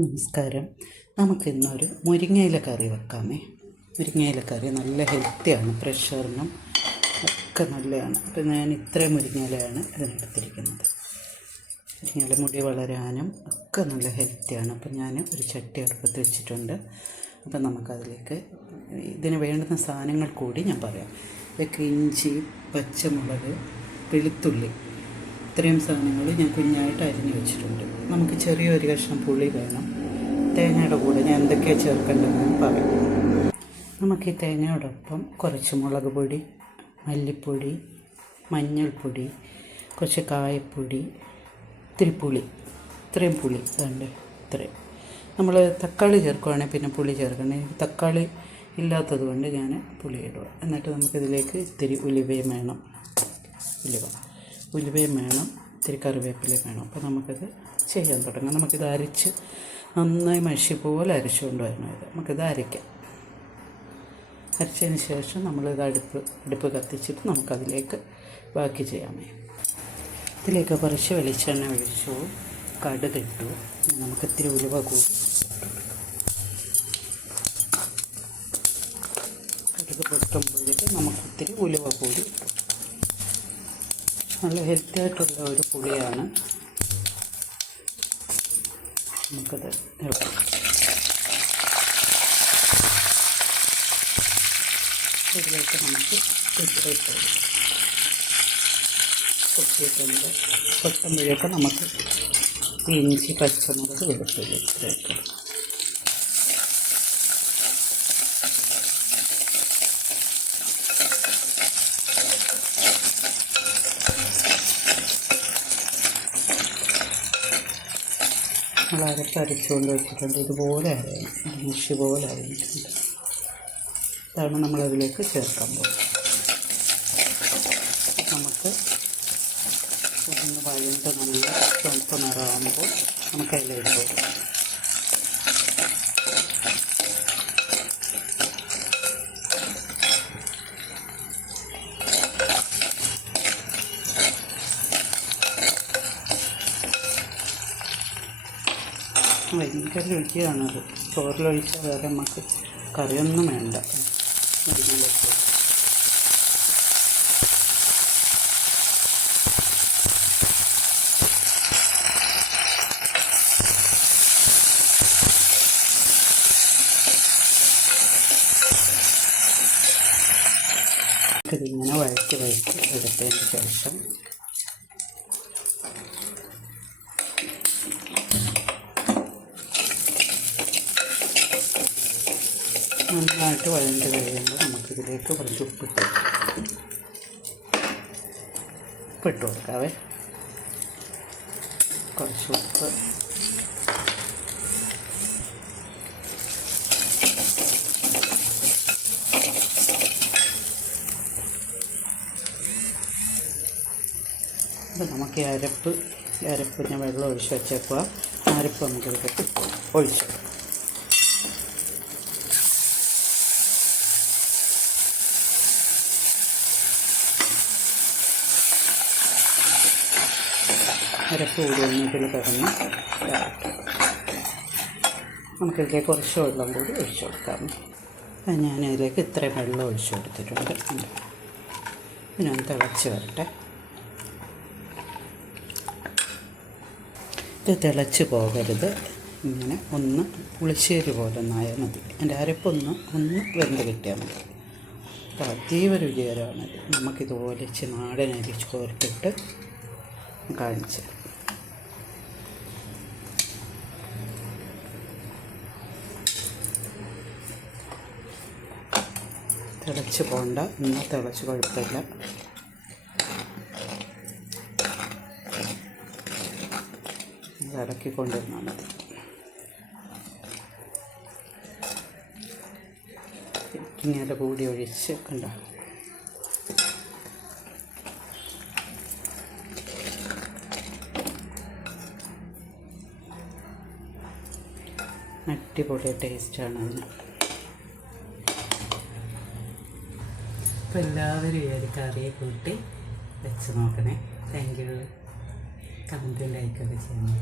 നമസ്കാരം. നമുക്കിന്നൊരു മുരിങ്ങയില കറി വെക്കാമേ. മുരിങ്ങയില കറി നല്ല ഹെൽത്തിയാണ് പ്രഷറിനും ഒക്കെ നല്ലതാണ്. അപ്പം ഞാൻ ഇത്രയും മുരിങ്ങയിലയാണ് ഇതിനെടുത്തിരിക്കുന്നത്. മുരിങ്ങയില മുടി വളരാനും ഒക്കെ നല്ല ഹെൽത്തിയാണ് അപ്പം ഞാൻ ഒരു ചട്ടി അടുപ്പത്ത് വെച്ചിട്ടുണ്ട്. അപ്പം നമുക്കതിലേക്ക് ഇതിന് വേണ്ടുന്ന സാധനങ്ങൾ കൂടി ഞാൻ പറയാം. ഇതൊക്കെ ഇഞ്ചി പച്ചമുളക് വെളുത്തുള്ളി ഇത്രയും സാധനങ്ങൾ ഞാൻ കുഞ്ഞായിട്ട് അരിഞ്ഞു വെച്ചിട്ടുണ്ട്. നമുക്ക് ചെറിയൊരു കഷ്ണം പുളി വേണം. തേങ്ങയുടെ കൂടെ ഞാൻ എന്തൊക്കെയാണ് ചേർക്കേണ്ടതെന്ന് പറയാം. നമുക്ക് ഈ തേങ്ങയോടൊപ്പം കുറച്ച് മുളക് പൊടി മല്ലിപ്പൊടി മഞ്ഞൾപ്പൊടി കുറച്ച് കായപ്പൊടി ഇത്തിരി പുളി. ഇത്രയും പുളി. വേണ്ട ഇത്രയും. നമ്മൾ തക്കാളി ചേർക്കുവാണെങ്കിൽ പിന്നെ പുളി ചേർക്കണേ തക്കാളി ഇല്ലാത്തത് കൊണ്ട് ഞാൻ പുളി ഇടുക എന്നിട്ട് നമുക്കിതിലേക്ക് ഇത്തിരി ഉലുവയും വേണം. ഉലുവ. ഉലുവയും വേണം ഇത്തിരി കറിവേപ്പിലയും വേണം. അപ്പോൾ നമുക്കത് ചെയ്യാൻ തുടങ്ങാം. നമുക്കിത് അരച്ച് നന്നായി മഷി പോലെ അരിച്ചുകൊണ്ട് വരണം ഇത്. നമുക്കിത് അരയ്ക്കാം. അരച്ചതിന് ശേഷം നമ്മളിത് അടുപ്പ് അടുപ്പ് കത്തിച്ചിട്ട് നമുക്കതിലേക്ക് ബാക്കി ചെയ്യാമേ ഇതിലേക്ക് കുറച്ച് വെളിച്ചെണ്ണ ഒഴിച്ചു കടുകിട്ടു ഇനി നമുക്ക് ഇത്തിരി ഉലുവ കൂടി. കടുക് പൊട്ടുമ്പോഴേക്ക് നമുക്കിത്തിരി ഉലുവ കൂടി ഇട്ടു. നല്ല ഹെൽത്തി ആയിട്ടുള്ള ഒരു പുളിയാണ്. നമുക്കത് ഇതിലേക്ക് നമുക്ക് കൊത്തിയിട്ടുണ്ട്. കൊത്തുമ്പോഴേക്ക് നമുക്ക് ഇഞ്ചി പച്ചമുളക് വെളുത്തുള്ളി ഇത്രയൊക്കെ നമ്മൾ അരപ്പ് അരച്ചുകൊണ്ട് വെച്ചിട്ടുണ്ട്. ഇതുപോലെ അരയണം മുഷി പോലെ അരയിട്ടുണ്ട് ഇതാണ് നമ്മളതിലേക്ക് ചേർക്കാൻ പോകുന്നത്. നമുക്ക് ഒന്ന് വഴണ്ട് നല്ല ചുവപ്പ് നിറമാകുമ്പോൾ നമുക്ക് അതിലേക്ക് ഭയങ്കര രുചിയാണത് ചോറിലൊഴിച്ചാൽ വേറെ നമുക്ക് കറിയൊന്നും വേണ്ട. മുരിങ്ങയിലേക്ക് ഇതിങ്ങനെ വഴറ്റി വഴറ്റി എടുത്തതിന് ശേഷം നന്നായിട്ട് വഴണ്ട് കഴിയുമ്പോൾ നമുക്കിതിലേക്ക് കുറച്ച് ഉപ്പിട്ട് ഉപ്പിട്ട് കൊടുക്കാവേ. കുറച്ച് ഉപ്പ്. അപ്പം നമുക്ക് അരപ്പ് ഞാൻ വെള്ളം ഒഴിച്ച് വെച്ചേക്കുക അരപ്പ് നമുക്കിതൊക്കെ ഒഴിച്ചു അരപ്പ് കൂടി ഒന്നിതിൽ കിടന്ന് നമുക്കിതിലേക്ക് കുറച്ച് വെള്ളം കൂടി ഒഴിച്ചു കൊടുക്കാം. ഞാനതിലേക്ക് ഇത്രയും വെള്ളം ഒഴിച്ചു കൊടുത്തിട്ടുണ്ട്. ഇതിനൊന്ന് തിളച്ച് വരട്ടെ. ഇത് തിളച്ച് പോകരുത്. ഇങ്ങനെ ഒന്ന് പുളിശ്ശേരി പോലെ ഒന്നായാൽ മതി. എന്റെ അരപ്പൊന്ന് ഒന്ന് വെന്ത് കിട്ടിയാൽ മതി. അപ്പോൾ അതീവ രുചികരമാണ് നമുക്കിതുപോലെ നാടൻ അരി ചോർത്തിട്ട് കാണിച്ച്. തിളച്ച് പോണ്ട. ഇന്ന് തിളച്ച് കുഴപ്പമില്ല. ഇളക്കിക്കൊണ്ടിരുന്നാൽ മതി. ഇങ്ങനെ കൂടി ഒഴിച്ച് കണ്ടോ? അടിപൊളി ടേസ്റ്റാണ് അതിന്. അപ്പോൾ എല്ലാവരും ഈ കറിയെ കൂട്ടി വെച്ച് നോക്കണേ. താങ്ക് യു കമന്റ് ലൈക്കൊക്കെ ചെയ്യണം.